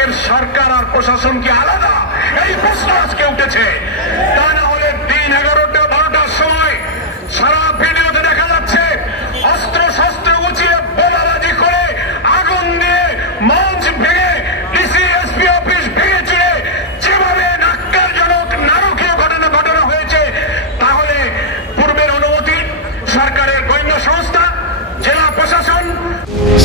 আজকের সরকার আর প্রশাসন কি আলাদা? এই প্রশ্ন আজকে উঠেছে। তা না হলে দিন 11টা 12টার সময় সারা ভিডিওতে দেখা যাচ্ছে অস্ত্র শস্ত্র উঁচিয়ে বোমাবাজি করে আগুন দিয়ে মঞ্চ ভেঙে ডিসি এসপি অফিস ভেঙে চুড়ে যেভাবে নাক্কারজনক নারকীয় ঘটনা হয়েছে, তাহলে পূর্বের অনুমতি সরকারের গোয়েন্দা সংস্থা, জেলা প্রশাসন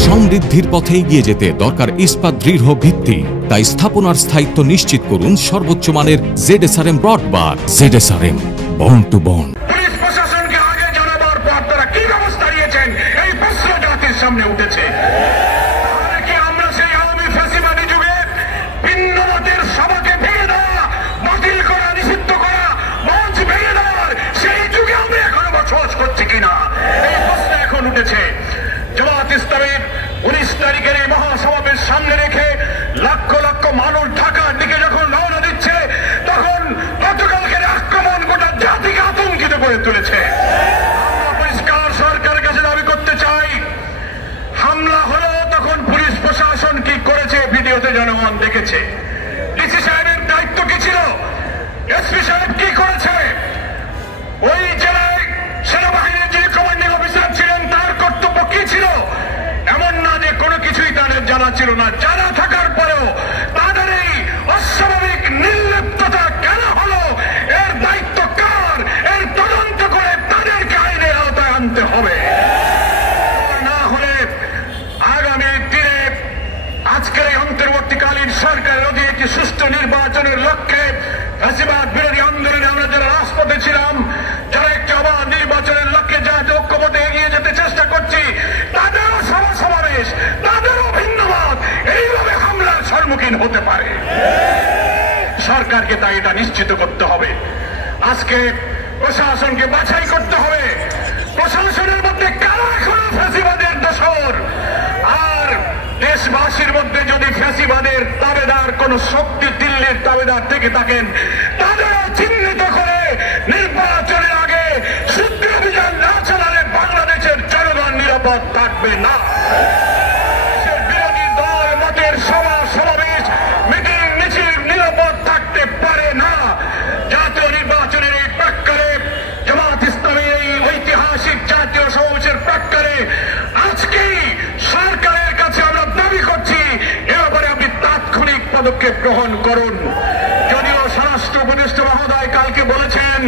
সমৃদ্ধির পথে এগিয়ে যেতে দরকার ইস্পাত দৃঢ় ভিত্তি। তাই স্থাপনার স্থায়িত্ব নিশ্চিত করুন সর্বোচ্চ মানের ZSRM ব্রডবার। ZSRM, bond to bond. Police প্রশাসনকে আগে জানাবার পর তারা কি ব্যবস্থা নিয়েছেন, এই প্রশ্ন জাতির সামনে উঠেছে। আমরা সেই আওয়ামী ফ্যাসিবাদী যুগে ভিন্ন মতের সভাকে ভেঙে দেওয়া, বাতিল করা, নিষিদ্ধ করা, মঞ্চ ভেঙে দেওয়ার সেই যুগে আমরা এখনো বসবাস করছি কিনা, এই প্রশ্ন এখন উঠেছে। জামাত ইসলামের 19 তারিখের এই মহাসমাবেশ সামনে রেখে লক্ষ লক্ষ মানুষ ঢাকার দিকে যখন রওনা দিচ্ছে, তখন গতকালকের আক্রমণ গোটা জাতিকে আতঙ্কিত করে তুলেছে। আমরা পরিষ্কার সরকারের কাছে দাবি করতে চাই, হামলা হলো তখন পুলিশ প্রশাসন কি করেছে ভিডিওতে জনগণ দেখেছে। ডিসি সাহেবের দায়িত্ব কি ছিল, এসপি সাহেব কি করেছে, ওই জেলায় সেনাবাহিনীর যে কমান্ডিং অফিসার ছিলেন তার কর্তব্য কি ছিল? এমন না যে কোনো কিছুই তাদের জানা ছিল না। জানা থাকার পরেও তাদের এই অস্বাভাবিক নির্লিপ্ততা কেন হলো, এর দায়িত্ব কার? এর তদন্ত করে তাদেরকে আইনের আওতায় আনতে হবে। না হলে আগামী দিনে আজকের এই অন্তর্বর্তীকালীন সরকারের অধীনে একটি সুষ্ঠু নির্বাচনের লক্ষ্যে ফ্যাসিবাদ বিরোধী আন্দোলনে আমরা যারা রাজপথে ছিলাম, যারা একটি অবাধ নির্বাচনের লক্ষ্যে যাতে ঐক্যমতে এগিয়ে যেতে চেষ্টা করছি, তাদেরও সমাবেশ, তাদেরও ভিন্নমত এইভাবে হামলার সম্মুখীন হতে পারে। সরকারকে তাই এটা নিশ্চিত করতে হবে। আজকে প্রশাসনকে বাছাই করতে হবে, প্রশাসনের মধ্যে কারা এখনো ফ্যাসিবাদের দোসর, আর দেশবাসীর মধ্যে যদি ফ্যাসিবাদের তাবেদার কোন শক্তি দিল্লির তাবেদার থেকে থাকেন, তাদেরও চিহ্নিত করে নির্বাচনের আগে শুদ্ধ অভিযান না চালালে বাংলাদেশের জনগণ নিরাপদ থাকবে না। বিরোধী দল মতের সভা সমাবেশ মিটিং মিছিল নিরাপদ থাকতে পারে না। জাতীয় নির্বাচনের এই প্রাক্কালে, জামাত ইসলামের এই ঐতিহাসিক জাতীয় সমাবেশের প্রাক্কালে আজকেই সরকারের কাছে আমরা দাবি করছি, এ ব্যাপারে আপনি তাৎক্ষণিক পদক্ষেপ গ্রহণ করুন। যদিও স্বরাষ্ট্র উপদেষ্টা মহোদয় কালকে বলেছেন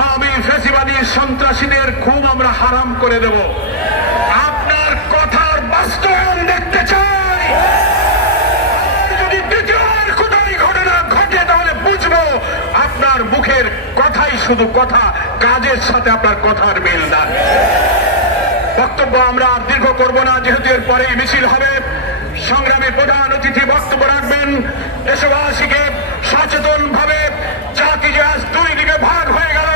আওয়ামী ফ্যাসিবাদী সন্ত্রাসীদের খুব আমরা হারাম করে দেব, আপনার কথার বাস্তবায়ন দেখতে চাই। যদি দ্বিতীয়বার কোথায় ঘটনা ঘটে তাহলে বুঝবো আপনার মুখের কথাই শুধু কথা, কাজের সাথে আপনার কথার মিল না। বক্তব্য আমরা আর দীর্ঘ করব না, যেহেতু এর পরেই মিছিল হবে। সংগ্রামী প্রধান অতিথি বক্তব্য রাখবেন। দেশবাসীকে সচেতন ভাবে, জাতি যে আজ দুই দিকে ভাগ হয়ে গেল,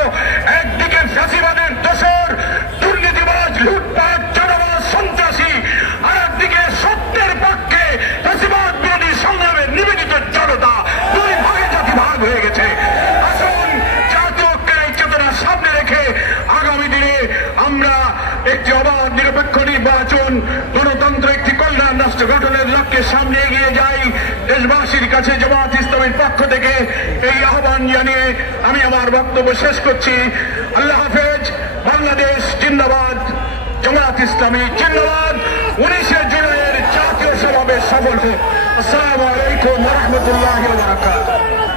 একদিকে ফ্যাসিবাদের দোসর দুর্নীতিবাজ লুটপাট জনবাদ সন্ত্রাসী, আর একদিকে সত্যের পক্ষে ফ্যাসিবাদ বিরোধী সংগ্রামের নিবেদিত জনতা, দুই ভাগে জাতি ভাগ হয়ে গেছে। আসুন জাতীয় ঐক্যের এই চেতনা সামনে রেখে আগামী দিনে আমরা একটি অবাধ নিরপেক্ষ নির্বাচন, গণতন্ত্র, একটি কল্যাণ রাষ্ট্র গঠনের লক্ষ্যে সামনে এগিয়ে যাই। দেশবাসীর কাছে জামাত ইসলামের পক্ষ থেকে এই আহ্বান জানিয়ে আমি আমার বক্তব্য শেষ করছি। আল্লাহ হাফেজ। বাংলাদেশ জিন্দাবাদ, জামাত ইসলামী জিন্দাবাদ। 19 জুলাইয়ের জাতীয় সমাবেশ সফল হোক। আসসালামু আলাইকুম ওয়া রাহমাতুল্লাহি ওয়া বারাকাতুহু।